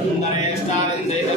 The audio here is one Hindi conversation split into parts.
Sundaresh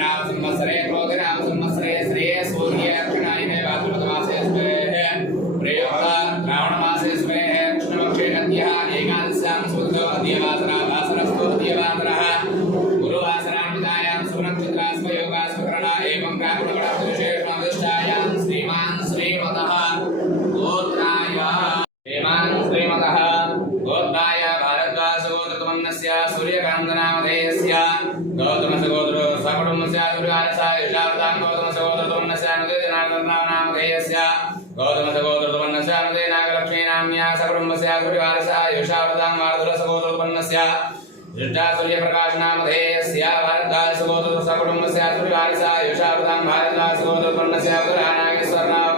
नाम संवत्सरे क्रोधि नाम संवत्सरे श्री सूर्य दक्षिणायने भाद्रपदमासे प्रयुक्त श्रावण मासे कृष्णपक्षे नद्यः एकादश्यां सुकृतो अद्यवासरा वासरस्तु अद्यवासरः गुरुवासरां विदायां सुनक्षत्रास्म योगास्मकरणा एवं प्राकृतगणविशेषणाधिष्ठायां श्रीमान् श्रीमतः गोत्राय भारद्वाजगोत्रतमन्नस्य सूर्यकान्तनामधेयस्य गौतमसगोत्रो सकुटुम्बस्य दुर्गारसाय युषावतां गौतमसगोत्रतमन्नस्य अनुदेनागनामधेयस्य गौतमसगोत्रतमन्नस्य अनुदेनागलक्ष्मीनाम्न्या सकुटुम्बस्य दुर्गारसाय युषावतां मार्धुरसगोत्रतमन्नस्य दृष्टासूर्यप्रकाशनामधेयस्य भारद्वाजगोत्रो सकुटुम्बस्य दुर्गारसाय युषावतां भारद्वाजगोत्रतमन्नस्य उदरानागेश्वरनाम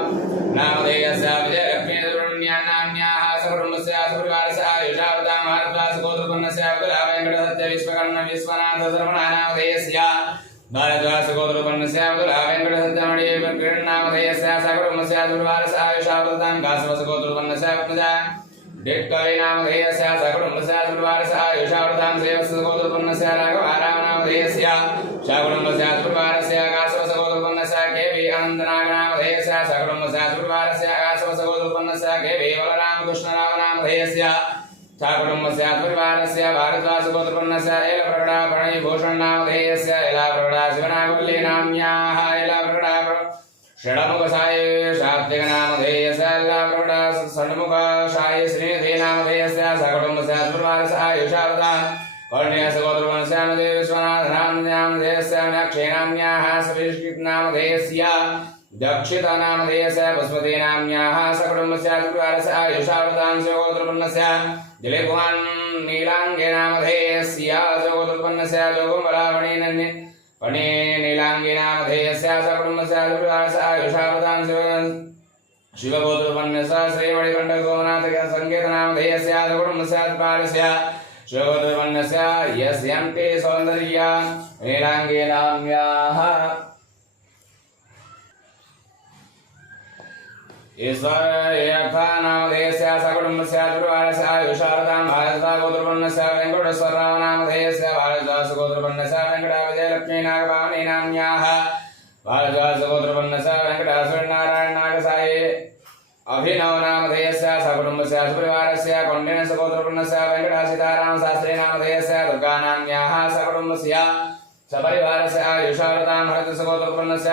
नामधेयस्य विजयलक्ष्मीनाम्न्याः सकुटुम्बस्य दुर्गारसाय युषावतां भारद्वाजगोत्रतमन्नस्य उदरावेङ्कटसत्य विश्वकर्ण विश्वनाथ सर्वनामधेयस्य भारद्वाजगोत्रतमन्नस्य उदरावेङ्कटसत्यमणिनामधेयस्य सकुटुम्बस्य दुर्गारसाय युषावतां काश्यपसगोत्रतमन्नस्य डिट्कविनामधेयस्य सकुटुम्बस्य दुर्गारसाय युषावतां श्रेयसगोत्रतमन्नस्य राघवारामनामधेयस्य सकुटुम्बस्य दुर्गारस्य काश्यपसगोत्रतमन्नस्य केवि अनन्तनागनामधेयस्य सकुटुम्बस्य दुर्गारस्य काश्यपसगोत्रतमन्नस्य केवि बलरामकृष्णरामनामधेयस्य सकुटुम्बस्य दुर्गारस्य भारद्वाजगोत्रतमन्नस्य एलप्रगडा प्रणयभूषणनामधेयस्य एलाप्रगडा शिवनागुल्लीनाम्न्याः एलाप्रगडा षडमुखसाय शाब्दिकनामधेयस्य एलाप्रगडा षण्मुखसाय श्रीनिधिनामधेयस्य सकुटुम्बस्य दुर्गारसाय युषावतां कौण्डिन्यसगोत्रतमन्नस्य अनुदेव विश्वनाथनामधेयस्य मीनाक्षीनाम्न्याः श्रीकृष्णनामधेयस्य दक्षितनामधेयस्य बस्मतीनाम्न्याः सकुटुम्बस्य दुर्गारसाय युषावतां शिवगोत्रतमन्नस्य दिलीपकुमार नीलाङ्गेनामधेयस्य शिवगोत्रतमन्नस्य जोगमलावणीनीलाङ्गेनामधेयस्य सकुटुम्बस्य दुर्गारसाय युषावतां शिवगोत्रतमन्नस्य श्रीमणिकण्ठसोमनाथसङ्केतनामधेयस्य सकुटुम्बस्य दुर्गारस्य शिवगोत्रतमन्नस्य यस्यन्ते सौन्दर्या नीलाङ्गेनाम्न्याः ईश्वरनामधेयस्य सकुटुम्बस्य दुर्गारसाय युषावतां भारद्वाजगोत्रतमन्नस्य वेङ्कटेश्वररावनामधेयस्य भारद्वाजगोत्रतमन्नस्य वेङ्कटाविजयलक्ष्मीनागभावनीनाम्न्याः भारद्वाजगोत्रतमन्नस्य वेङ्कटासुरनारायणनागसाय अभिनवनामधेयस्य सकुटुम्बस्य सुपरिवारस्य कौण्डिन्यसगोत्रतमन्नस्य वेङ्कटासीतारामशास्त्रीनामधेयस्य दुर्गानाम्न्याः सकुटुम्बस्य सपरिवारस्य युषावतां भरतसगोत्रतमन्नस्य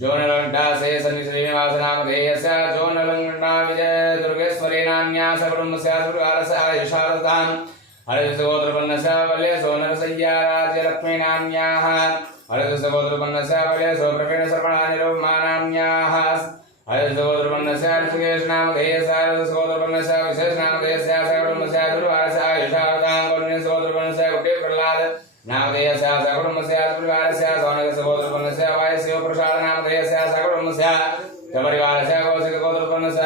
जोनलङ्डासे श्रीनिवासनामधेयस्य जोनलङ्डा विजयदुर्गेश्वरीनाम्न्याः सकुटुम्बस्य दुर्गारस्य युषावतां हरितसगोत्रतमन्नस्य वल्यसोनरसय्याराज्यलक्ष्मीनाम्न्याः हरितसगोत्रतमन्नस्य वल्यसोप्रवीणसर्वणानिरुमानाम्न्याः हरितसगोत्रतमन्नस्य ऋषिकेशनामधेयस्य हरितसगोत्रतमन्नस्य विशेषनामधेयस्य सकुटुम्बस्य दुर्गारस्य युषावतां कौण्डिन्यसगोत्रतमन्नस्य कुटीप्रह्लाद नामधेयस्य सकुटुम्बस्य दुर्गारस्य सौनकसगोत्रतमन्नस्य वायुशिवप्रसादनामधेयस्य सकुटुम्बस्य सपरिवारस्य कौशिकगोत्रतमन्नस्य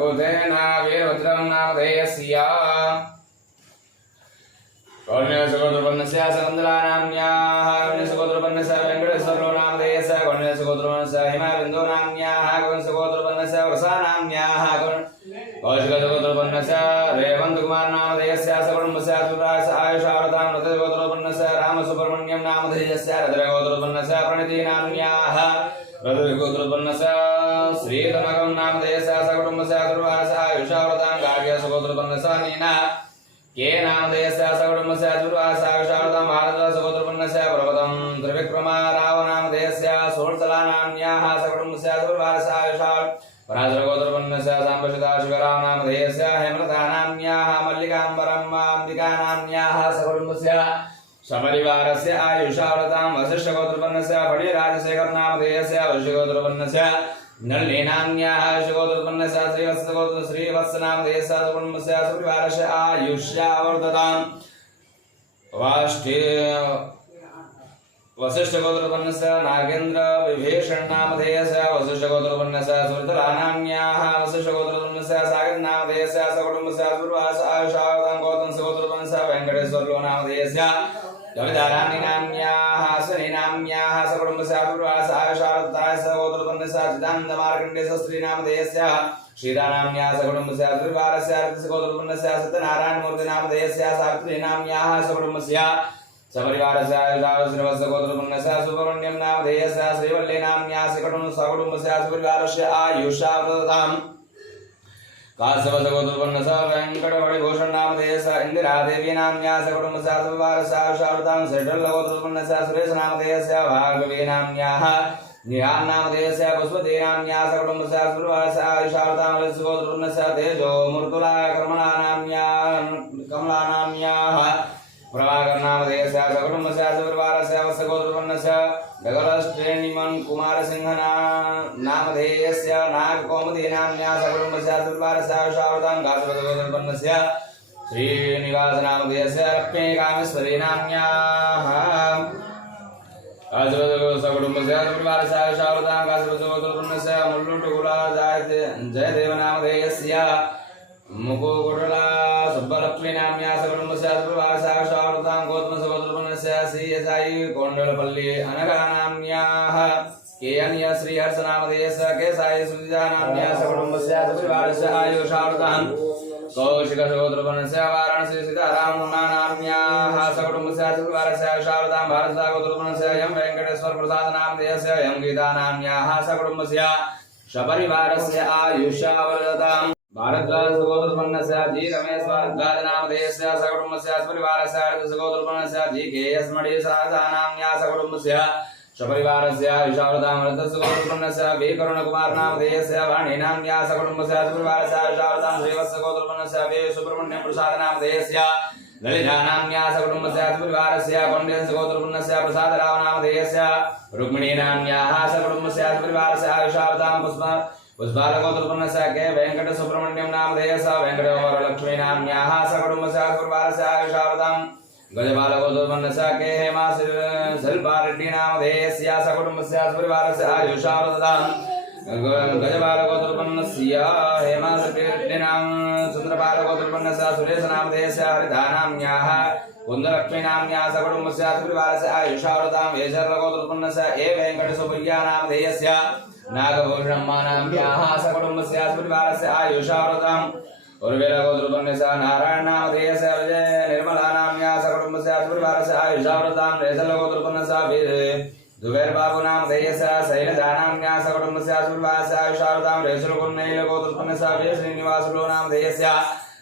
गुधेनावीरभद्रं नामधेयस्य कौण्डिन्यसगोत्रतमन्नस्य सकन्दलानाम्न्याः कौण्डिन्यसगोत्रतमन्नस्य वेङ्कटेश्वरनामधेयस्य कौण्डिन्यसगोत्रतमन्नस्य हिमाबिन्दुनाम्न्याः कौण्डिन्यसगोत्रतमन्नस्य वृषानाम्न्याः कौशिकगोत्रतमन्नस्य रेवन्तकुमारनामधेयस्य सकुटुम्बस्य दुर्गारसाय युषावतां रथगोत्रतमन्नस्य रामसुब्रह्मण्यं नामधेयस्य रथगोत्रतमन्नस्य प्रणितीनाम्न्याः रथगोत्रतमन्नस्य श्रीतनकं नामधेयस्य सकुटुम्बस्य दुर्गारसाय युषावतां गार्ग्यसगोत्रतमन्नस्य नीना के नामधेयस्य सकुटुम्बस्य दुर्गारसाय युषावतां भारद्वाजगोत्रतमन्नस्य प्रपदं त्रिविक्रमरावनामधेयस्य सोळ्सलानाम्न्याः सकुटुम्बस्य दुर्गारसाय पराशरगोत्रतमन्नस्य साम्बशिवरामनामधेयस्य हेमलतानाम्न्याः मल्लिकाम्बरम्बाम्बिकानाम्न्याः सकुटुम्बस्य सपरिवारस्य युषावतां वसिष्ठगोत्रतमन्नस्य फणिराजशेखरनामधेयस्य वशिष्ठगोत्रतमन्नस्य नलिनीनाम्न्याः वशिष्ठगोत्रतमन्नस्य श्रीवत्सनामधेयस्य सकुटुम्बस्य सपरिवारस्य आयुष्यावर्धतां वसिष्ठगोत्रतमन्नस्य नागेन्द्र विभीषणनामधेयस्य वसिष्ठगोत्रतमन्नस्य सुरतलानाम्न्याः वसिष्ठगोत्रतमन्नस्य सागरनामधेयस्य सकुटुम्बस्य दुर्वारसाय युषावतां गौतमसगोत्रतमन्नस्य वेङ्कटेश्वरनामधेयस्य कविताराणीनाम्न्याः स्वनीनाम्न्याः सकुटुम्बस्य दुर्वारसाय युषावतां सगोत्रतमन्नस्य चिदानन्दमार्कण्डेयस्त्रीनामधेयस्य श्रीरानाम्न्याः सकुटुम्बस्य दुर्वारस्य रथगोत्रतमन्नस्य सत्यनारायणमूर्तिनामधेयस्य सावित्रीनाम्न्याः सकुटुम्बस्य सपरिवारस्य आयुषावश्रवस्य गोत्रपुण्यस्य सुब्रह्मण्यं नामधेयस्य श्रीवल्ली नाम्न्या सकुटुम्बस्य सपरिवारस्य आयुषावदाम् काश्यपस्य गोत्रपुण्यस्य वेङ्कटमणिभूषण नामधेयस्य इन्दिरादेवी नाम्न्या सकुटुम्बस्य सपरिवारस्य आयुषावदाम् श्रीढल्लगोत्रपुण्यस्य सुरेश नामधेयस्य भागवी नाम्न्याः निहान नामधेयस्य पुष्पति नाम्न्या सकुटुम्बस्य सपरिवारस्य आयुषावदाम् गोत्रपुण्यस्य तेजो मृदुला कमला नाम्न्याः प्रभाकर नामधेयस्य सकुटुम्बस्य सपरिवारस्य वत्स गोत्रपुण्यस्य गगलश्रेणिमन् कुमारसिंह नामधेयस्य नागकौमुदी नाम्न्या सकुटुम्बस्य सपरिवारस्य आयुषावदाम् गाजपति गोत्रपुण्यस्य श्रीनिवास नामधेयस्य लक्ष्मीकामेश्वरी नाम्न्याः सकुटुम्बस्य सपरिवारस्य आयुषावदाम् गाजपति गोत्रपुण्यस्य मुल्लुटुकुला जयदेव नामधेयस्य मुकुकुटला सुब्बलक्ष्मी नाम्न्या सकुटुम्बस्य सपरिवारस्य आयुषावदाम् गौतमस्य गोत्रपुण्यस्य श्रीयसाई कोण्डलपल्ली अनघा नाम्न्याः केयन्य श्रीहर्ष नामधेयस्य केसाई सुविजा नाम्न्या सकुटुम्बस्य सपरिवारस्य आयुषावदाम् कौशिकस्य गोत्रपुण्यस्य वाराणसी सीताराम नाम्न्याः सकुटुम्बस्य सपरिवारस्य आयुषावदाम् भारतदा गोत्रपुण्यस्य यं वेङ्कटेश्वर प्रसाद नामधेयस्य यं गीता नाम्न्याः सकुटुम्बस्य सपरिवारस्य आयुषावदाम् भारद्वाज गोत्रपुण्यस्य जी रमेश भारद्वाज नामधेयस्य सकुटुम्बस्य सपरिवारस्य आयुष गोत्रपुण्यस्य जी केयस्मणि साधा नाम्न्या सकुटुम्बस्य सपरिवारस्य आयुषावदाम् रथस्य गोत्रपुण्यस्य वी करुणकुमार नामधेयस्य वाणी नाम्न्या सकुटुम्बस्य सपरिवारस्य आयुषावदाम् श्रीवत्स गोत्रपुण्यस्य वी सुब्रह्मण्यं प्रसाद नामधेयस्य ललिता नाम्न्या सकुटुम्बस्य सपरिवारस्य कौण्डिन्यस्य गोत्रपुण्यस्य प्रसादराव नामधेयस्य रुक्मिणी नाम्न्याः सकुटुम्बस्य सपरिवारस्य आयुषावदाम् पुष्पालगोत्रपुण्यस्य के वेङ्कट सुब्रह्मण्यं नामधेयस्य वेङ्कटवरलक्ष्मी नाम्न्याः सकुटुम्बस्य सपरिवारस्य आयुषावदाम् गजपालगोत्रपुण्यस्य के हेमा शिल्पारेड्डी नामधेयस्य सकुटुम्बस्य सपरिवारस्य आयुषावदाम् गजपालगोत्रपुण्यस्य हेमा शिल्पारेड्डी नाम सुन्द्रपालगोत्रपुण्यस्य सुरेश नामधेयस्य हरिधा नाम्न्याः कुन्दलक्ष्मी नाम्न्याः सकुटुम्बस्य सपरिवारस्य आयुषावदाम् येशर्लगोत्रपुण्यस्य ए वेङ्कटसुप्रिया नामधेयस्य नागभूषणम्मा नाम्न्याः सकुटुम्बस्य सपरिवारस्य आयुषावदाम् उर्वेलगोत्रपुण्यस्य नारायण नामधेयस्य विजय निर्मला नाम्न्याः सकुटुम्बस्य सपरिवारस्य आयुषावदाम् रेसलगोत्रपुण्यस्य दुबेरबाबु नामधेयस्य शैलजा नाम्न्याः सकुटुम्बस्य सपरिवारस्य आयुषावदाम् रेसलगोत्रपुण्यस्य श्रीनिवासुलो नामधेयस्य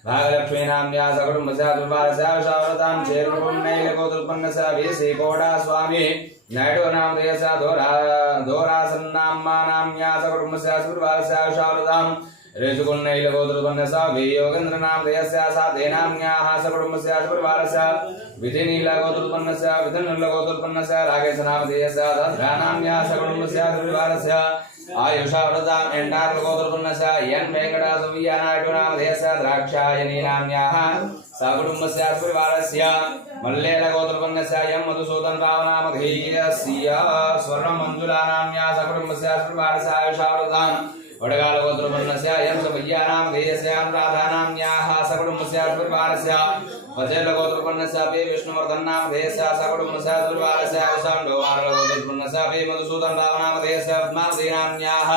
भागलक्ष्मी नाम्न्याः सकुटुम्बस्य सपरिवारस्य आयुषावदाम् चेरुपुण्यैलगोत्रपुण्यस्य श्रीकोटा स्वामी नायडु नामधेयस्य दोरासन्नाम्मा नाम्न्याः सकुटुम्बस्य सपरिवारस्य आयुषावदाम् रेजुकुण्डैलगोत्रपुण्यस्य योगेन्द्र नामधेयस्य साधे नाम्न्याः सकुटुम्बस्य सपरिवारस्य विधिनीलगोत्रपुण्यस्य विधिनुल्लगोत्रपुण्यस्य राकेश नामधेयस्य दध्रा नाम्न्याः सकुटुम्बस्य सपरिवारस्य आयुषावदाम् एण्डार्लगोत्रपुण्यस्य एन् वेङ्कटसुब्बय्य नायडु नामधेयस्य द्राक्षायणी नाम्न्याः सकुटुम्बस्य सपरिवारस्य मल्लेलगोत्रपुण्यस्य एं मधुसूदनराव नामधेयस्य स्वर्णमञ्जुला नाम्न्याः सकुटुम्बस्य सपरिवारस्य आयुषावदाम् वडगालगोत्रपुण्यस्य एं सुब्बय्य नामधेयस्य अनुराधा नाम्न्याः सकुटुम्बस्य सपरिवारस्य वज्रलगोत्रपुण्यस्य पि विष्णुवर्धन नामधेयस्य सकुटुम्बस्य सपरिवारस्य गोत्रपुण्यस्य पि मधुसूदनराव नामधेयस्य पद्मावती नाम्न्याः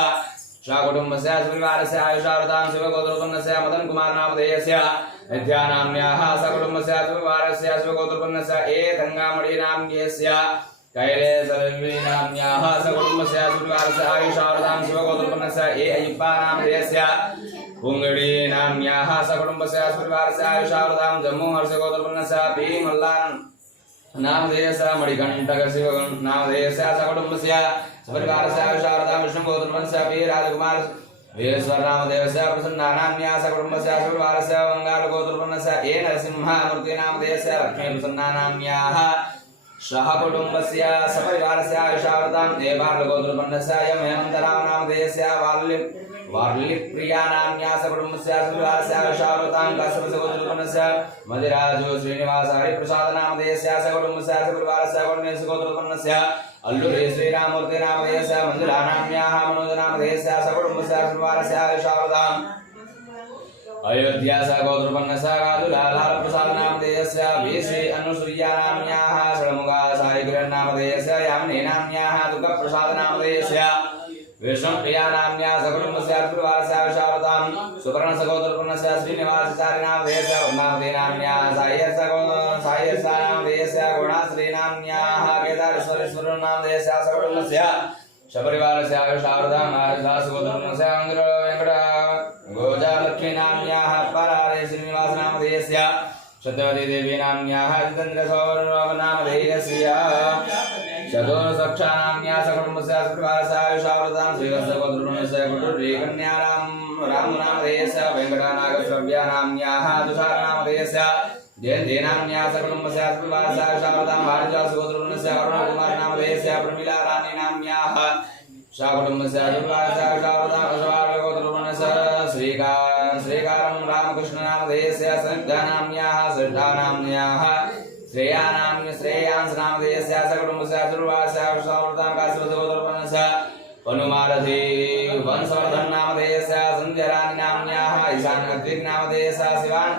सकुटुम्बस्य सपरिवारस्य आयुषावदाम् शिवगोत्रपुण्यस्य मदन कुमार नामधेयस्य विद्या नाम्न्याः सकुटुम्बस्य सपरिवारस्य शिवगोत्रपुण्यस्य ए गंगामणि नाम्न्यस्य कैलेसलवी नाम्न्याः सकुटुम्बस्य सपरिवारस्य आयुषावदाम् शिवगोत्रपुण्यस्य ए अय्यप्पा नामधेयस्य पुंगड़ी नाम्न्याः सकुटुम्बस्य सपरिवारस्य आयुषावदाम् जम्मू हर्षगोत्रपुण्यस्य पी मल्लान् नामधेयस्य मणिकण्ठक शिव नामधेयस्य सकुटुम्बस्य सपरिवारस्य आयुषावदाम् विष्णुगोत्रपुण्यस्य पी राजकुमार वीरेश्वर नामधेयस्य प्रसन्ना नाम्न्याः सकुटुम्बस्य सपरिवारस्य बंगालगोत्रपुण्यस्य ए नरसिंहमूर्ति नामधेयस्य लक्ष्मी प्रसन्ना नाम्न्याः सहकुटुम्बस्य सपरिवारस्य आयुषावदाम् देवार्लगोत्रपुण्यस्य एं हेमन्तराव नामधेयस्य वार्लिप्रिया नाम्न्याः सकुटुम्बस्य सपरिवारस्य आयुषावदाम् काश्यपस्य गोत्रपुण्यस्य मदिराजो श्रीनिवास हरिप्रसाद नामधेयस्य सकुटुम्बस्य सपरिवारस्य कौण्डिन्यस्य गोत्रपुण्यस्य अल्लूरि श्रीराममूर्ति नामधेयस्य मंजुला नाम्न्याः मनोज नामधेयस्य सकुटुम्बस्य सपरिवारस्य आयुषावदाम् अयोध्या गोत्रपुण्यस्य गाजुलाल प्रसाद नामधेयस्य वीसी अनुसूया नाम्न्याः षण्मुखा साईकिरण नामधेयस्य यामिनी नाम्न्याः दुर्गाप्रसाद नामधेयस्य विष्णुप्रिया नाम्न्याः सकुटुम्बस्य सपरिवारस्य आयुषावदाम् सुवर्णसगोत्रपुण्यस्य श्रीनिवासाचार्य नामधेयस्य पद्मावती नाम्न्याः सायर्षा नामधेयस्य गुणाश्री स्मरणनामधेयस्य सकटुम्बस्य सपरिवारस्य आयुषावृतां महाराजदासगोत्रस्य वेङ्कट गोजालक्ष्मीनाम्न्याः परारे श्रीनिवासनामधेयस्य सत्यवती देवी नाम्न्याः जितेन्द्रसौरभनामधेयस्य चतुर्सक्षानाम्न्याः सकटुम्बस्य सपरिवारस्य आयुषावृतां श्रीवत्सगोत्रस्य कुटुरीकन्यारां रामनामधेयस्य वेङ्कटनागश्रव्यानाम्न्याः तुषारनामधेयस्य जयन्तीनाम्न्याः सकटुम्बस्य सपरिवारस्य आयुषावृतां भारद्वाजगोत्रस्य अरुणकुमारनामधेयस्य प्रमीलाराणीनाम्न्याः शाकुटुम्बस्य सपरिवारस्य आयुषावृतां अश्वारगोत्रस्य श्रीकारं रामकृष्णनामधेयस्य सन्निधानाम्न्याः श्रद्धानाम्न्याः श्रेयांसनामधेयस्य सकटुम्बस्य सपरिवारस्य आयुषावृतां काशीवत्सगोत्रस्य पनुमारथी वंशवर्धननामधेयस्य सन्ध्याराणीनाम्न्याः ईशानगद्विग्नामधेयस्य शिवान्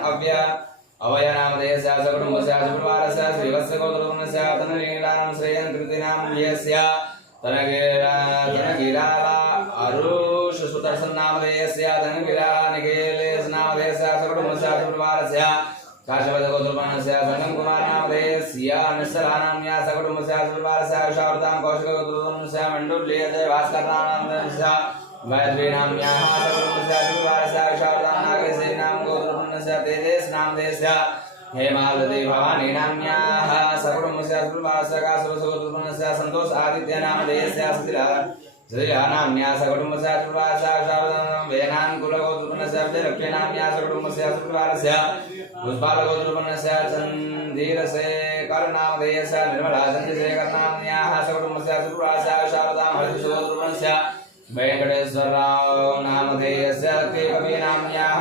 अवयनामधेयस्य सकटुम्बस्य सपरिवारस्य श्रीवत्सगोत्रस्य तनलीलां श्रेयन्कृतिनामधेयस्य तनगिराला अरुषसुदर्शननामधेयस्य तनगिरानिकेलेशनामधेयस्य सकटुम्बस्य सपरिवारस्य काशीवत्सगोत्रस्य संगमकुमारनामधेयस्य निश्चलानाम्न्याः सकटुम्बस्य सपरिवारस्य आयुषावृतां कौशिकगोत्रस्य मण्डुल्यजय भास्करनामधेयस्य गायत्रीनाम्न्याः सकटुम्बस्य सपरिवारस्य आयुषावृतां नागेशनामगोत्रस्य तेजसनामधेयस्य हेमावती भवानीनाम्न्याः सकटुम्बस्य सपरिवारस्य काशीवत्सगोत्रस्य सन्तोष आदित्यनामधेयस्य सतिलानाम्न्याः सकटुम्बस्य सपरिवारस्य आयुषावृतां वेनान्कुलगोत्रस्य विजयलक्ष्मीनाम्न्याः सकटुम्बस्य सपरिवारस्य पुष्पालगोत्रस्य चन्दीरशेखरनामधेयस्य निर्मला चन्द्रशेखरनाम्न्याः सकटुम्बस्य सपरिवारस्य आयुषावृतां हरितसुगोत्रस्य वेङ्कटेश्वरराव नामधेयस्य कविनाम्न्याः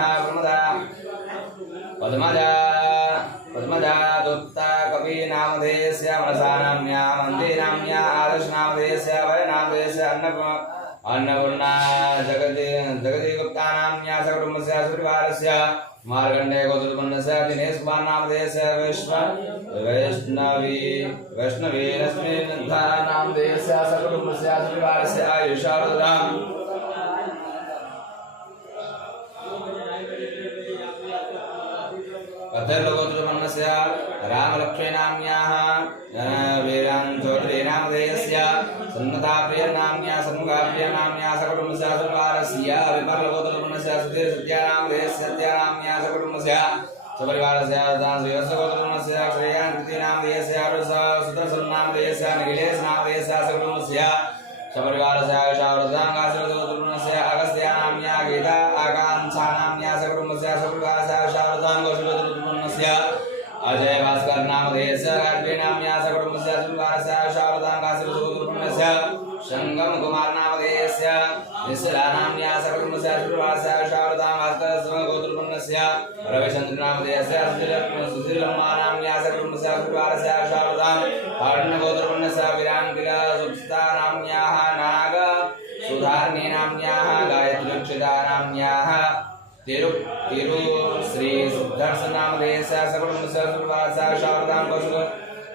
पद्मजा दुत्ता कविनामधेयस्य मनसानाम्न्याः मन्दिनाम्न्याः आदर्शनामधेयस्य वरनामधेयस्य अन्नपूर्णा जगदीगुप्तानाम्न्याः सकटुम्बस्य सपरिवारस्य मार्कण्डेयगोत्रस्य दिनेशकुमारनामधेयस्य वैष्णवी लक्ष्मीनामधेयस्य सकटुम्बस्य सपरिवारस्य आयुषावृतां अथर्वगोत्रस्य रामलक्ष्मीनाम्न्याः वीराञ्चौधरीनामधेयस्य सन्नताप्रियनाम्न्याः सन्मुखाप्रियनाम्न्याः सकटुम्बस्य सपरिवारस्य विमलगोत्रस्य सुधीरसत्यानामधेयस्य सत्यानाम्न्याः सकटुम्बस्य सपरिवारस्य श्रीवत्सगोत्रस्य श्रेयान्कृतिनामधेयस्य सुदर्शननामधेयस्य निखिलेशनामधेयस्य सकटुम्बस्य सपरिवारस्य आयुषावृतां काशीवत्सगोत्रस्य अगस्त्यानाम्न्याः गीता आकाङ्क्षानाम्न्याः सकटुम्बस्य सपरिवारस्य आयुषावृतां कौशिकगोत्रस्य अजय भास्करनामधेयस्य गायत्रीनाम्न्याः सकटुम्बस्य सपरिवारस्य आयुषावृतां काशीवत्सगोत्रस्य संगमकुमारनामधेयस्य निश्चलानाम्न्याः सकटुम्बस्य सपरिवारस्य आयुषावृतां भास्करगोत्रस्य रविचन्द्रनामधेयस्य सुधीरनाम्न्याः सकटुम्बस्य सपरिवारस्य आयुषावृतां अर्णगोत्रस्य विराङ्किलसुप्तानाम्न्याः नाग सुधारणीनाम्न्याः गायत्रीक्षितानाम्न्याः तिरु श्री सुदर्शननामधेयस्य सकटुम्बस्य सपरिवारस्य आयुषावृतां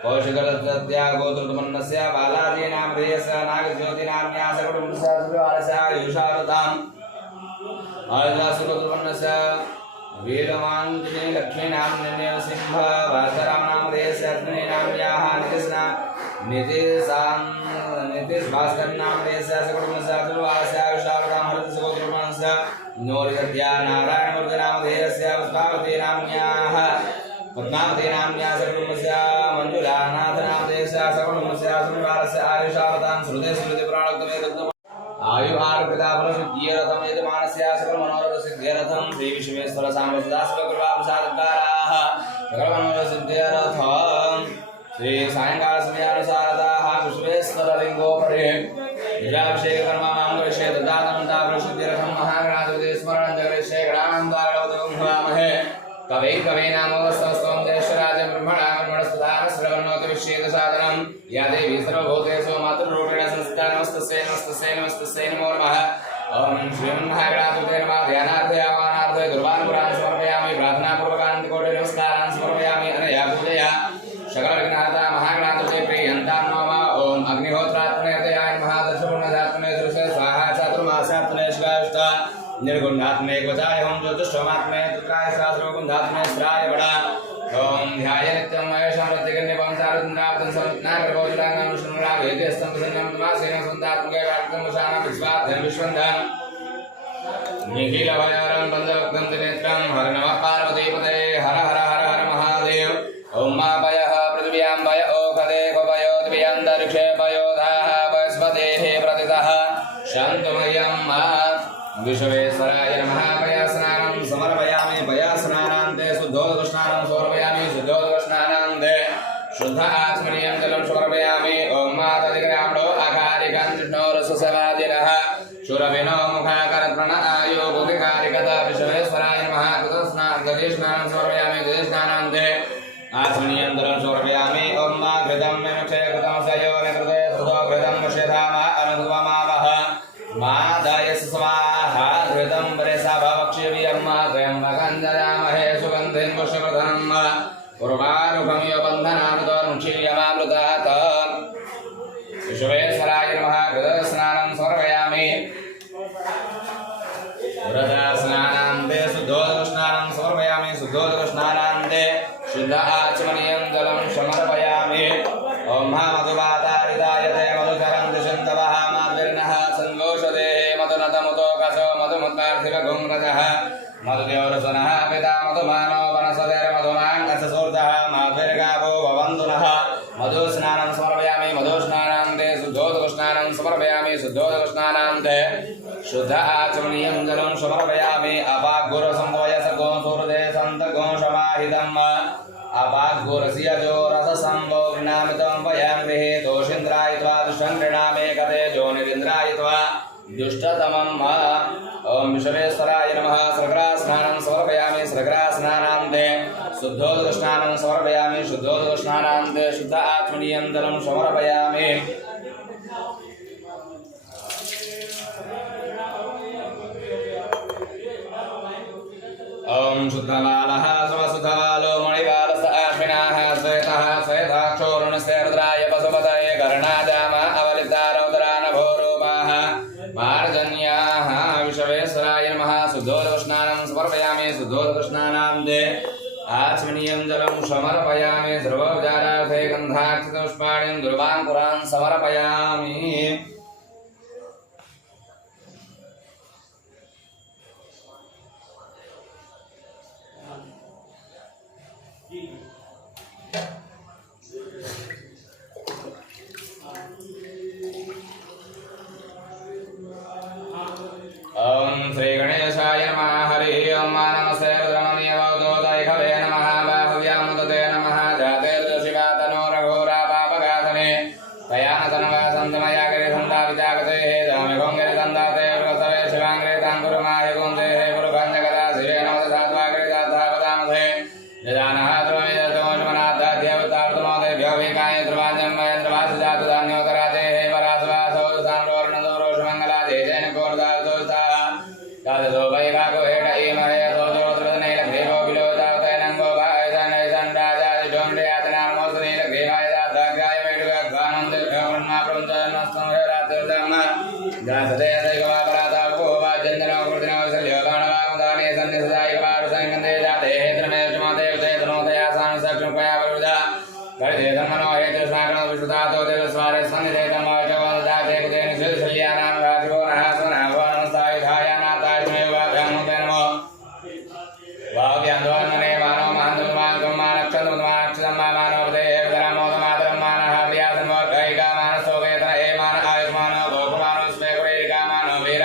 कौशिकलस्य गोत्रस्य बालाजीनामधेयस्य नागज्योतिनाम्न्याः सकटुम्बस्य सपरिवारस्य आयुषावृतां आयुषासुगोत्रस्य वीरमाञ्जने लक्ष्मीनाम्न्याः सिंहभास्करनामधेयस्य अग्निनाम्न्याः नीतिशभास्करनामधेयस्य सकटुम्बस्य सपरिवारस्य आयुषावृतां हरितसुगोत्रस्य नोरिद्या नारायणमूर्तिनामधेयस्य पुष्पावतीनाम्न्याः पद्मावतीनाम्न्याः सकटुम्बस्य मञ्जुलानाथनामधेयस्य सकटुम्बस्य सपरिवारस्य आयुषावृतां श्रुतिपुराणोक्तमेतत् आयुर्भारप्रदाफलसिद्ध्यर्थं यजमानस्य सकलमनोरथसिद्ध्यर्थं श्रीविश्वेश्वर साम्बदासकृपाप्रसादकाराः सकलमनोरथसिद्ध्यर्थं श्री सायंकालसमयानुसारतः विश्वेश्वरलिङ्गोपरि निराभिषेककर्मां करिष्ये ददातं ताप्रसिद्ध्यर्थं महागणाधिपते स्मरणं जगरिष्ये गणानन्दागणपतिं भवामहे कवैकवैनामोस्तवं ज्येष्ठराज ब्रह्मणामणस्पदानश्रवणोतिविश्येदसादनं या देवी सर्वभूतेषु मातृरूपेण संस्थिता नमस्तस्यै नमस्तस्यै नमस्तस्यै नमो नमः ओम श्रीमन्महागणाधिपते नमः ध्यानार्थे आवाहनार्थे दुर्वानुपुरान् समर्पयामि प्रार्थनापूर्वकान्तिकोटि नमस्कारान् समर्पयामि अनया पूजया सकलविघ्नहर्ता महागणाधिपते प्रियन्तां नमः ओम अग्निहोत्रात्मनेतयाय नमः दशपूर्णदात्मने दृश्य स्वाहा चातुर्मास्यात्मने शिवाष्टा निर्गुणात्मे एकवचाय ओम ज्योतिषमात्मे तत्राय सहस्रगुणात्मे स्त्राय बड़ा ओम ध्याय नित्यं महेशं प्रत्यगन्य वंशारद्रावतं समत्नागरगोचराणां शुनराग वेदे स्तंभसन्नं तमासेन सुन्दात्मके वाक्यमुषाणां विश्वाद्यं विश्वन्दं निखिलभयहरं पञ्चवक्त्रं त्रिनेत्रं हर नमः पार्वतीपतये हर हर हर हर महादेव ॐ मा भयः पृथिव्यां भय ओखदे भयोऽन्तरिक्षे भयोधाः वस्पतेः प्रतितः शान्तमयं विश्वेश्वराय नमः भयास्नानं समर्पयामि भयास्नानान्ते शुद्धोदकस्नानं समर्पयामि शुद्धोदकस्नानान्ते शुद्ध आत्मनीयं जलं समर्पयामि ॐ मातदिग्रामणो अकारिकं कृष्णोरससवादिनः शूरविनो मुखाकरत्रण आयो भूमिकारिकता विश्वेश्वराय नमः कृतस्नानं समर्पयामि कृतस्नानान्ते आत्मनीयं जलं समर्पयामि ॐ मा घृतं विमुखे कृतं सयोने कृते सुतो घृतं मुषेधामा अनुध्वमावः मादायस स्वाहा घृतं वरेसा भवक्षीयं त्र्यम्बकं जयामहे सुगन्धिं पुष्पवर्धनं पूर्वारुकमिव बन्धनानुतोर्मुक्षीयमामृतात् विश्वेश्वराय नमः कृतस्नानं समर्पयामि व्रतस्नानान्ते शुद्धोदकस्नानं समर्पयामि शुद्धोदकस्नानान्ते शुद्ध आचमनीयं जलं समर्पयामि ॐ मधुवातारितायते मधुचरं दिशन्तवः माद्विर्नः सन्घोषदेः मधुनतमुतोकसो मधुमुत्पार्थिवगुंरजः मधुदेवरसनः पिता मधुमानो वनसदेर्मधुमाङ्गससूर्धः माद्विर्गावो भवन्तुनः मधुस्नानं समर्पयामि मधुस्नानान्ते शुद्धोदकस्नानं समर्पयामि शुद्धोदकस्नानान्ते शुद्ध आचमनीयं जलं समर्पयामि अपाग्गुरसंवयसगो सूर्ये सन्तगो समाहितम् अपाग्गुरस्य जो रससंभो गृणामितं वयं गृहे दोषिन्द्रायित्वा दुष्टं गृणामेकते जोनिरिन्द्रायित्वा दुष्टतमम् ॐ विश्वेश्वराय नमः सर्गरास्नानं समर्पयामि सर्गरास्नानान्ते शुद्धोदकस्नानं समर्पयामि शुद्धोदकस्नानान्ते शुद्ध आत्मनीयं जलं समर्पयामि ॐ शुद्धबालः स्वशुद्धबालो मणिबालस अश्विनाः श्वेतः श्वेताक्षोरुणस्यरुद्राय पशुपतये कर्णाजाम अवलितारौदरानभोरूपाः मार्जन्याः विश्वेश्वराय नमः शुद्धोदकस्नानं समर्पयामि शुद्धोदकस्नानान्ते आचमनीयं जलं समर्पयामि सर्वोपचारार्थे गन्धाक्षतपुष्पाणिं दुर्वाङ्कुरान् समर्पयामि ॐ श्री गणेशाय नमः हरि ओं नमस्ते रुद्रमणीयवौदोदयखवे नमः बाहुव्यामुदते नमः जाते शिवातनो रघोरा पापगासने तयानतनवा सन्तमया गिरिसन्तापितागते दामिगोङ्गिरिसन्ताते वृतवे शिवाङ्गिरिताङ्कुरुमाहि कुन्दे पुरुखञ्जगदा शिवे नमदधात्वा गिरिदाधापदामधे यजानः ध्रुवमेदतोषमनाद्धाद्यवतार्तमोदेभ्यो विकाय ध्रुवाञ्जं महेन्द्रवासिजातुधान्योकराते हे परासवासौ साम्रोर्णदोरोषमङ्गलादे जैन कोर्दार्दोस्ता कादो वैगागो हेड इमहे सोजोत्रदने लघेवो विलोदावतै नंगो भायसन ऐसन राजादि डोंड्रियातनां मोसने लघेवाय दाग्गाय मेडुगानं देवन्मा प्रपंचनस्तं हे रात्रिर्धर्म जातदे दैवा पराताको वाजन्दनो कृतिनो सल्योगाणवागुदाने सन्निसदाय वारुसंगन्दे जाते हेत्रमे चमोदे उदयतनोदयासां सक्षुपया वरुदा कर्दे धर्मनो हेतुस्माकनो विश्रुतातो देवस्वारे सन्निधे धर्मवचवदाते कुते निशल्ययानां राजो नहासनः भाव्यान्दोन्मने मानो महन्तुमागं मानक्षन्तुमाक्षतं मानवदे धर्मोदमातरं मानः प्रियासन्वगैका मानसोगेतन ए मान आयुष्मानो भोगमानो स्वेगुरेरिका मानो वीर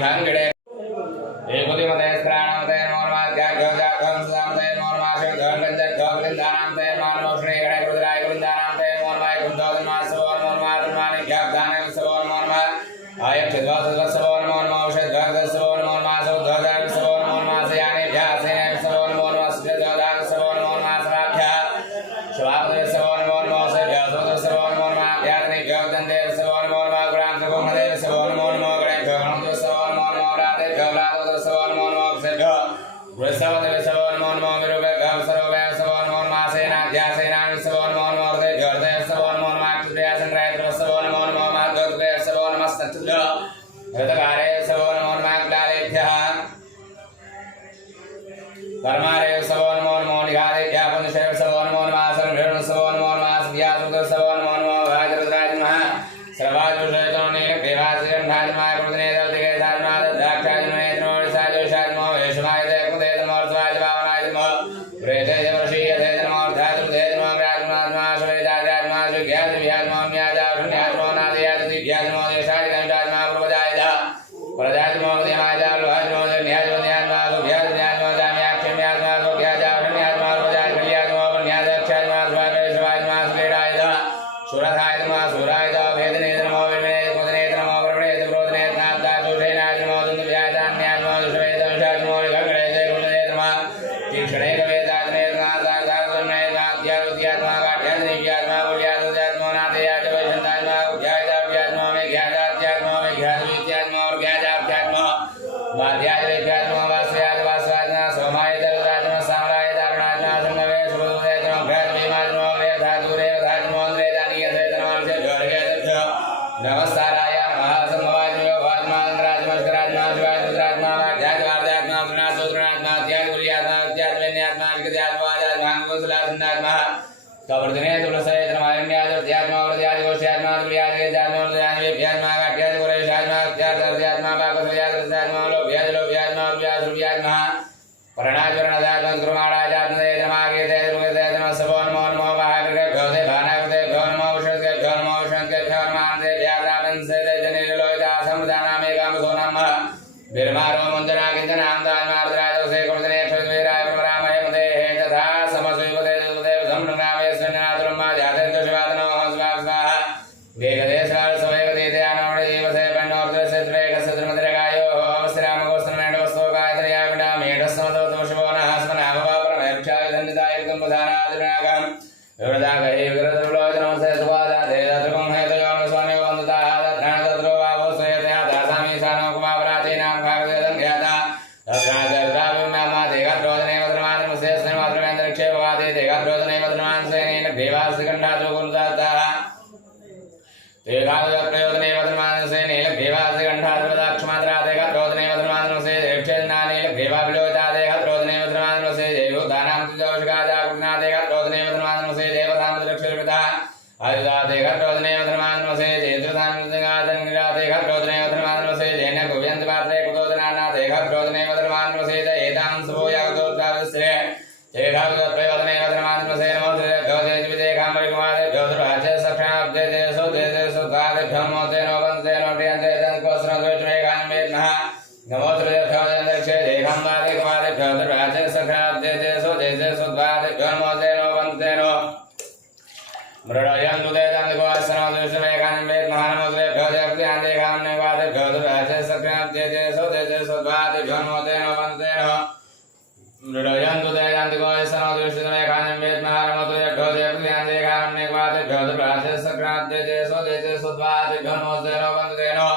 खंगड़े एकुति मते स्त्राणामते नमोर्माद्या गजाखं सुदामते नमोर्माशं धर्मगंज गवलिंदानामते नमोर्मोषणे गणे रुद्राय गुलिंदानामते नमोर्माय कुंदोदन्मासो नमोर्मातन्मानि ख्याप्ताने सवो नमोर्मा आयं चिद्वासवत्सवो नमोर्मोषद्वादसवो नमोर्मासो ध्वजासवो नमोर्मासयानि ध्यासेन सवो नमोर्मासो ध्वजासवो नमोर्मासराभ्या शवापदेसवो नमोर्मोषे ध्यासोदसवो नमोर्माध्यात्मि गवदन्देसवो नमोर्मा ग्रामसवो नमो गणे गणसवो नमो राधे गवरादसवो नमोर्मोक्षेभ्य वृषभदेसवो नमो विरुभे गवसरोभे सवो नमोर्मासेनाध्यासेनानि सवो नमोर्मोर्धे गर्धेसवो नमोर्माक्षुद्यासंग्रहद्रवसवो नमो मार्गद्वयसवो नमस्तच्युत ऋतकारे सवो नमोर्माक्लालेभ्यः कर्मारे सवो नमो निघारेभ्यः पुण्यशैव सवो नमो नमासंभृण सवो नमो नमासव्यासुतसवो नमो भाजरद्राजमः सर्वाजुषयतोने देवासिगन्धाजमाय कृतनेतवतिके धाजमाद द्राक्षाजमेतनोरिसाजोषाजमो वेशमाय देकुदेतमोर्ध्वाय भावनायजमो प्रेतयवर्षीयधेतनमोर्धातुर्धेतनमो ग्राजमाजमा शुभ्याजव्याजमो न्याजाशुन्याजमो नादयाजदिभ्याजमो देशादिगन्धाजमा प्रवजायदा प्रजाजमो देवायदा लोहाजमो न्याजमो न्याजमा शुभ्याजन्याजमो जाम्याक्षम्याजमा शुभ्याजाशुन्याजमा प्रजाजकल्याजमो न्याजक्षाजमा ध्वावेशवाजमा सुलेडायदा सुरथायजमा सुरायदा वेदनेतनमो विमेतनमो वर्णेत क्रोधनेतनाब्दाशुषेनाजमो दुन्दुभ्याजान्याजमो दुष्वेदंशाजमो गगणेते गुणनेतमा तीक्ष्णे गवेदाग्नेतनादादागुणनेताध्यात्मा गाढ्यादिव्यात्मा गुल्यादात्मा नादयाजवैशन्तात्मा गुध्यायदाभ्यात्मा मेघ्यादात्यात्मा मेघ्याद्वित्यात्मा वर्ग्यादाभ्यात्मा वाद्यादिव्यात्मा वास्याद्वास्वात्मा सोमायदरुदात्मा साम्रायदारुणात्मा संगमे सुबुदेतमा भ्याद्विमात्मा वेधादुरेवधात्मा द्रेदानीयधेतनमांसे गर्गेदभ्य नमस्काराय महासंभवाज्यो वात्मान्द्रात्मा शिवाजुद्रात्मा वाद्याद्वाद्यात्मा पुनासोद्रणात्मा त्यागुल्यात्मा त्याद्वेन्यात्मा विगत्याद्वादात्मा कुशलासन्दात्मा कवर्धने तुलसयतनमायम्याद्यात्मा वृद्यादिगोष्ठ्यात्मा तुल्यादिगेत्यात्मा तुल्यादिवेभ्यात्मा गाढ्यादिगुरेशात्मा त्याद्यात्मा पाकसव्यात्मा लोभ्यादिलोभ्यात्मा लोभ्याद्रुव्यात्मा प्रणाज्वरणदात्मा गुरुमाणाजात्मदेतमागेते दुर्गतेतमा सवो नमो नमो महागृगभ्योदे भानागते भ्यो नमो विष्णुते भ्यो नमो विष्णुते भ्यो नमानते व्यादापंसेते जनिर्लोहिता समुदानामेकामसो नमः बिर्मारो मुञ्जना किञ्चनामदान्मार्द्राजोसे कुर्दने क्षुद्वेराय परमरामहे मते तथा समसुयुपते दुर्देव सम्प्रणामे स्वन्नातुर्मा जातेर्दशवादनो स्वाहा वेगदेशवार सवैवते दयानोडे देवसे पन्नोर्दसे त्रेकस्य धर्मद्रगायो अवस्रामगोस्त्रमेडवस्तो गायत्र्या विडामेढस्मतो दोषवोनः स्मनामवापरमेक्षाविधन्दितायुक्तं प्रधानादुरागम् विवृदागहे विग्रहदुर्लोचनोसे सुवादाते दत्रुकं हेतयोन स्वामी वन्दताः दत्राणदत्रो वावोस्वयतया दासामि सानो कुमावराचेनां भागवेदं ध्याता तत्राजर्दाविम्यामा देगात्रोदने वद्रमानमुसे स्नेमात्रमेन्तरिक्षेपवादे देगात्रोदने वद्रमानसेनेन देवासिगण्डातो गुरुदाताः देगात्रयोदने वद्रमानसेनेन देवासिगण्डात्रदाक्षमात्रा देगात्रोदने वद्रमानमुसे देक्षेन्नानेन देवाविलोता देगात्रोदने वद्रमानमुसे देवोदानां तुजोषगाजाकुना देगात्रोदने वद्रमानमुसे देवतामद्रक्षरपिता आयुधा देगात्रोदने वद्रमानमुसे जेतृतान्गादङ्गा देगात्रोदने वद्रमानमुसे जेन गोव्यन्तपात्रे कुतोदनाना देगात्रोदने वद्रमानमुसे एतां सुभोयागतोत्तावस्त्रे देगात्रोदने वद्रमानमुसे नमो देगामरिकुमारे ज्योतिराजे सक्षाब्दे देशो देशो द्वादे ब्रह्मोदे नो वन्दे नो प्रियन्ते तन्कोस्रद्वैतमेकान्मेत्मः नमो त्रिदेभ्योदन्दक्षे देहं वादे कुमारे ज्योतिराजे सक्षाब्दे देशो देशो द्वादे ब्रह्मोदे नो वन्दे नो मृडयन्तु देदन्तकोस्रनो द्वैतमेकान्मेत्मः नमो त्रिदेभ्योदन्दक्षे ज्योतिराजे सक्षाब्दे देशो द्वादे ब्रह्मोदे नो वन्दे नो मृडयन्तु देदन्तकोस्रनो द्वैतमेकान्मेत्मः नमो त्रिदेभ्योदन्दक्षे ज्योतिराजे सक्षाब्दे देशो द्वादे ब्रह्मोदे नो वन्दे नो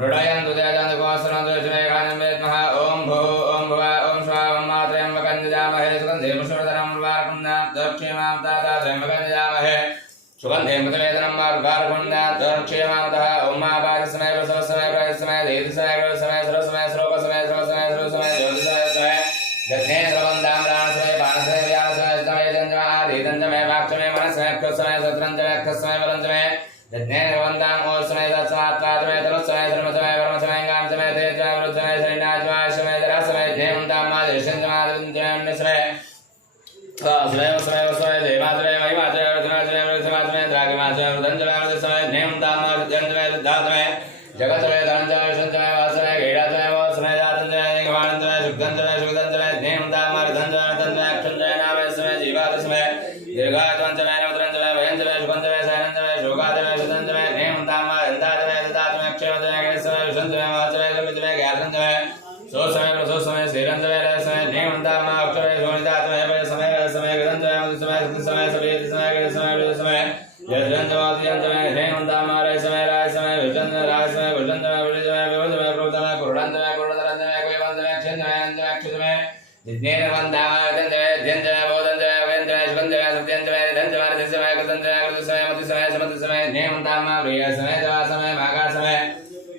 मृडयन्तु देदन्तकोस्रनो द्वैतमेकान्मेत्मः ॐ भुव ॐ भुव ॐ स्वाहा ॐ मात्रयम्बकञ्जजामहे सुगन्धे पुष्पवर्धनं वार्कुण्डात् दक्षिणां ताता त्र्यम्बकञ्जजामहे सुगन्धे मृतवेदनं वार्कुण्डात् दक्षिणां ॐ मापाकस्मै प्रसवस्मै प्रयस्मै देहिस्मै गृहस्मै सर्वस्मै श्लोकस्मै सर्वस्मै सर्वस्मै ज्योतिषस्मै दक्षिणे सर्वन्दां राणस्मै पानस्मै व्यासस्मै समय चन्द्रमा आदितञ्जमै वाक्चमै मनस्मै क्षस्मै सत्रञ्जमै क्षस्मै बलञ्जमै दक्षिणे सर्वन्दां ओस्मै तत्स्मात्त्वात्मै तनुस्मै सर्वस्मै परमस्मै गाञ्चमै तेजमै वृद्धमै शरीराज्मै समय जरास्मै जयन्तां मादेशञ्जमै आदितञ्जमै स्वयं स्वयं स्वयं देवात्रय महिमात्रय वर्धनात्रय वृद्धमात्रय द्रागिमात्रय वृद्धञ्जमै वृद्धस्मै नेमतां वृद्धञ्जमै वृद्धात्रय जगत्रय धनञ्जमै विषञ्जमै वासमै गैडात्रय वदन्तमे वाचमे लमितमे ज्ञातन्तमे सो समय प्रसो समय श्रीरन्तमे रसमे नेमन्तामा अक्षरे सोनितात्मे समय समय गदन्तमे समय समय समय समय समय समय यजन्तमे नेमन्तामा रसमे रसमे विजन्तमे रसमे विजन्तमे विजन्तमे विजन्तमे प्रोतमे पुरुडन्तमे पुरुडतरन्तमे कोयवन्तमे क्षन्तमे अन्तमे क्षन्तमे जिज्ञेन वन्दामा वदन्तमे ध्यन्तमे बोधन्तमे वदन्तमे शिवन्तमे सत्यन्तमे धन्तमे रसमे कृतन्तमे कृतसमय मतिसमय समतिसमय नेमन्तामा प्रियसमय दवासमय मागासमय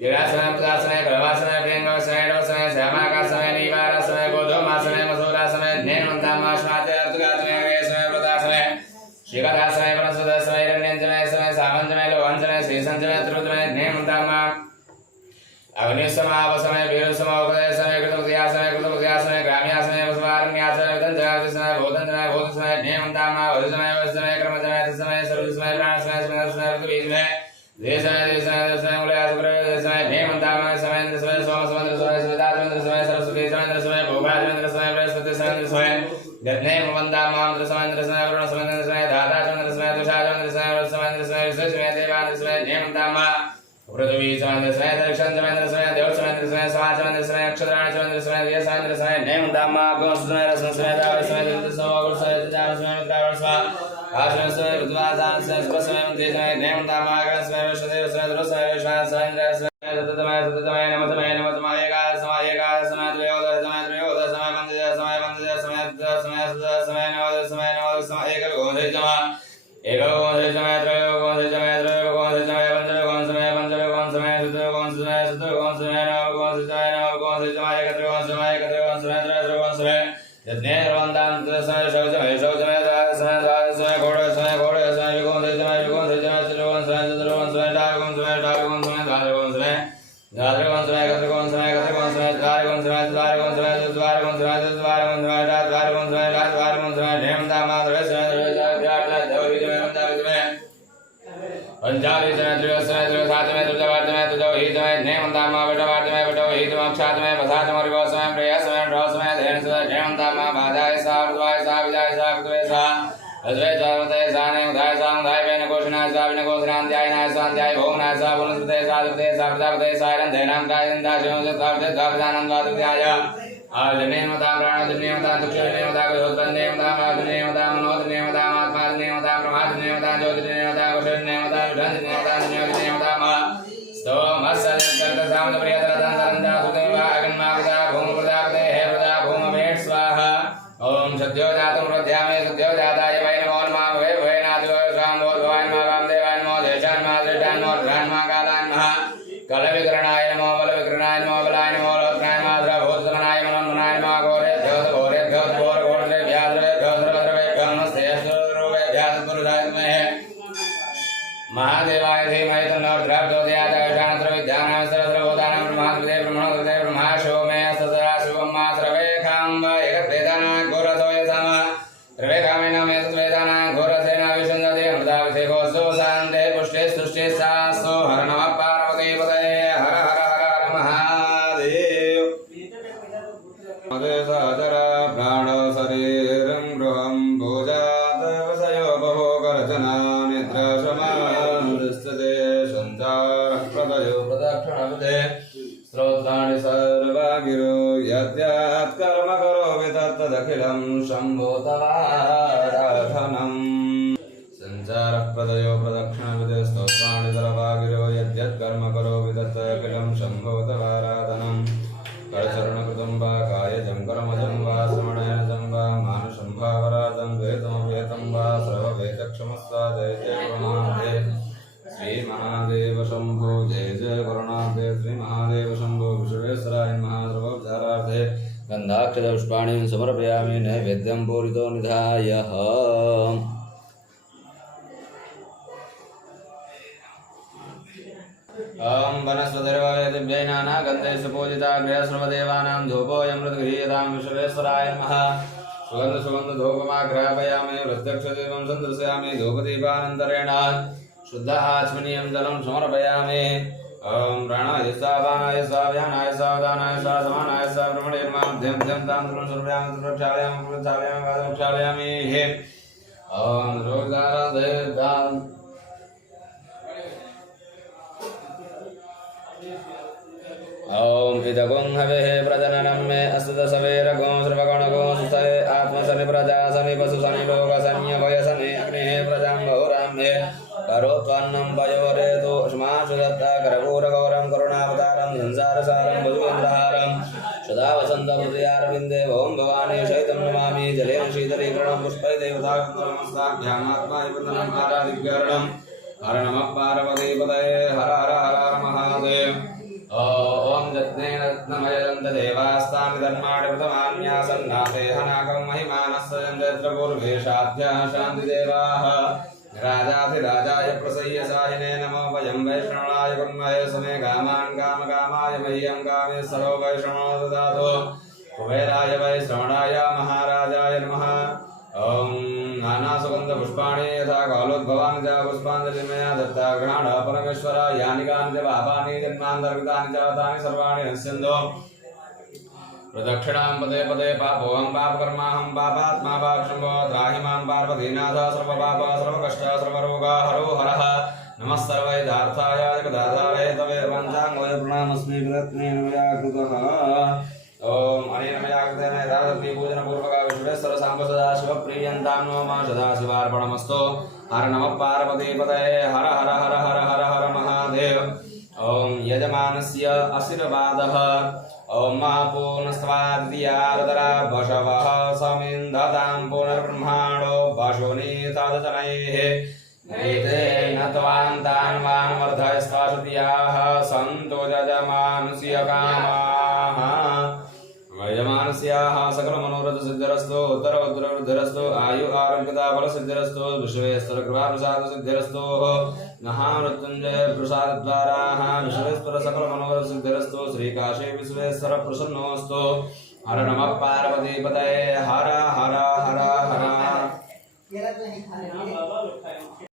गिरासमय प्रदासमय प्रभासमय प्रेमसमय डवसमय श्यामाकासमय नीवारासमय गोधूमासमय मसूरासमय नेमन्तामा श्राते अर्धगासमय वेसमय प्रदासमय शिखरासमय वनस्पतसमय रण्यन्तमय समय सामन्तमय लोहन्तमय श्रीसन्तमय त्रिवतमय नेमन्तामा अग्निसमावसमय वीरसमावसमय समय कृतमुद्यासमय ग्राम्यासमय वसुवारण्यासमय विदन्तमय बोधन्तमय बोधसमय नेमन्तामा वधसमय वसमय कर्मसमय तत्समय सर्वसमय प्राणसमय स्मरणसमय ऋतुवीसमय देशमय देशमय देशमय मूलयासुग्रह देशमय नेमन्तामा समय समय सोमसमय समय सवितासमय समय सरस्वती समय समय भोगासमय समय बृहस्पति समय गद्ने वन्दामा समय समय वरुण समय धाता समय तुषा समय समय समय देवान समय नेमन्तामा पृथ्वी समय समय दर्शन समय समय देव समय स्वाहा समय नक्षत्राण समय देश समय नेमन्तामा गोस समय रसन समय दाव समय समोग समय जान समय मित्रावर स्वाहा आश्रम समय ऋतुवादान समय समय मंत्री समय नेमन्तामा अग्रह समय विश्वदेव समय ध्रुव समय विश्वास समय समय सततमय नमतमय एकादश समय त्रयोदश समय मंदिर समय समय नवोदय समय एक गोधे समय त्रयो गोधे समय पंचम समय सुतो समय नव गोधे समय एक समय यज्ञ रवंदाम समय शौच समय घोड़े समय विगोधे समय चिलोन समय डागोन समय धारगोन समय कत्रगोन समय द्वारगोन समय नेमन्तामा पंजाबी समय त्रिवसमय त्रिवसातमय त्रिजवार्तमय त्रिजवहीतमय नेमन्तामा वटवार्तमय वटवहीतमक्षातमय पसातमय रिवसमय प्रियसमय ड्रवसमय धेनसमय नेमन्तामा बाधाय सावद्वाय साविदाय सावद्वय सा अद्वय सावदय साने उदाय सामुदाय वेन कोशनाय साविन कोशनांत्याय नाय स्वांत्याय भोमनाय सा वनस्पतय साधुपतय सावदापतय सायरं धेनां कायंदा शिवं सावदय सावदानं वादुत्याय आजनेमतां प्राणजनेमतां तुक्षनेमतां गोत्तनेमतां आजनेमतां मनोजनेमतां आत्माजनेमतां ब्रह्माजनेमतां ज्योतिर्नेमतां कुशनेमतां विधंजनेमतां ज्ञाननेमतां स्तोमस्सलितकर्तसामन प्रियतरतं सरंजा सुदेवागन्मागदा भूमप्रदापते हे प्रदा भूममेट स्वाहा ओम सद्यो जातं प्रध्यामे सद्यो जाताय वै नमो नमः वै वै नादो शाम्भो भवाय नमः रामदेवाय नमो देशाय नमः दृष्टाय नमो ध्यानमः कालाय नमः कलविकरणाय नमो बलविकरणाय नमो बलाय नमो लोकनाय नमः द्रवोत्तमनाय मनोन्मनाय नमः घोरेभ्यो घोरे व्याद्रवेभ्यो नमस्ते अस्तुरूपेभ्यः पुरुषाय नमः महादेवाय धीमहि तन्नो रुद्रः विद्यानां सर्वभूतानां ब्रह्मास्पदे ब्रह्मणोदे ब्रह्माशो मे सदा शिवम् सर्वेखाम्ब एकवेदानां घोरतो यसाम सर्वेखामेन मे सद्वेदानां घोरसेन विशुन्धते अमृताभिषेकोऽस्तु शान्ते पुष्टे स्तुष्टे सास्तु हर नमः पार्वती पतये हर हर हर महादेव मदेशचर प्राण शरीरं गृहं भोजात वसयो बभोगर्जना निद्राशमानस्तते संसारः प्रदयो प्रदक्षिणपदे श्रोत्राणि सर्वागिरो यद्यात् कर्म करोमि तत्तदखिलं शम्भो तवाराधनम् संसारः प्रदयो प्रदक्षिणपदे स्तोत्राणि सर्वागिरो यद्यत् कर्म करोमि तत्तदखिलं शम्भो तवाराधनम् करचरणकृतं वा कायजं कर्मजं वा श्रवणेन वा मानुषं भावराजं वेदमवेदं वा सर्ववेदक्षमस्व जय जय गुरुनाथे श्री महादेव शंभो जय जय गुरुनाथे श्री महादेव शंभो विश्वेश्वराय महाद्रवोद्धारार्थे गन्धाक्षतपुष्पाणि समर्पयामि नैवेद्यं पूरितो निधाय ओम वनस्पतिर्वैदिव्यै नानागन्धैः सुपूजिता गृहस्रवदेवानां धूपोऽयं मृद्गृहीयतां विश्वेश्वराय नमः सुगन्धधूपमाघ्रापयामि प्रत्यक्षदीपं सन्दर्शयामि धूपदीपानन्तरेण शुद्ध आचमनीयं जलं समर्पयामि ओम प्राणाय स्वाहाय स्वाव्यानाय सावधानाय समानाय ब्रह्मणेर्माध्यं तान्त्रं सर्वयामि प्रक्षालयामि हे ओम रोगाराधेदां ओम इदगुं हवेः प्रजननं मे अस्तु दशवेरगुं सर्वगुणगुं सुतये आत्मसनि प्रजा सनि पशु सनि लोक सनि वयसनि अग्निः प्रजां बहुरां मे करोत्वन्नं वयोरेतु अस्मासु दत्ता करपूरगौरं करुणावतारं संसारसारं भुजगेन्द्रहारं सदा वसन्तहृदयारविन्दे ओं भवानी शैतं नमामि जलेन शीतलीकरणं पुष्पै देवतागन्धर्वमस्ताभ्यामात्मा वन्दनं पारादिव्यर्णं हर नमः पार्वतीपतये हर हर हर महादेव ओम यज्ञेन रत्नमयं देवास्तानि धर्माणि प्रथमान्यासन्नाथे हनाकं महिमानस्सयन्द्र पूर्वेशाद्य शान्तिदेवाः राजाधिराजाय प्रसह्यसायिने नमो वयं वैष्णवाय कुर्महे समे कामान् कामकामाय मह्यं कामे सर्व वैष्णवो ददातु कुबेराय वै श्रवणाय महाराजाय नमः ओम नानासुगन्धपुष्पाणि यथा कालोद्भवानि च पुष्पाञ्जलिं मया दत्ता गृहाण परमेश्वर यानि कानि च पापानि जन्मान्तर्गतानि च तानि सर्वाणि नश्यन्तु प्रदक्षिणां पदे पदे पापोऽहं पापकर्माहं पापात्मा पापशम्भो त्राहि मां पार्वतीनाथ सर्वपाप सर्वकष्ट सर्वरोग हरो हरः नमः सर्वैदार्थाय जगदाधारे तवे पञ्चाङ्गोय प्रणामस्मि कृतज्ञेन मया कृतः ओम अनेन मया कृतेन यथाशक्ति पूजनपूर्वक विश्वेश्वर साम्ब सदाशिवप्रियन्तां नो सदाशिवार्पणमस्तु हर नमः पार्वतीपतये हर हर हर हर हर हर महादेव ओम यजमानस्य आशीर्वादः ओम पूर्णस्त्वादियारदरा बशवः समिन्धतां पुनर्ब्रह्माणो बशुनीतादजनैः एतेन त्वान्तान् वान्वर्धयस्ताशुतियाः सन्तो यजमानस्य कामाः यजमानस्याः सकल मनोरथ सिद्धिरस्तु उत्तर वृद्धिरस्तु आयु आरोग्यता बल सिद्धिरस्तु विश्वेश्वर कृपा प्रसाद सिद्धिरस्तु महामृत्युंजय प्रसाद द्वारा विश्वेश्वर सकल मनोरथ सिद्धिरस्तु श्री काशी विश्वेश्वर प्रसन्नोस्तु हर नमः पार्वतीपतये हर हर हर हर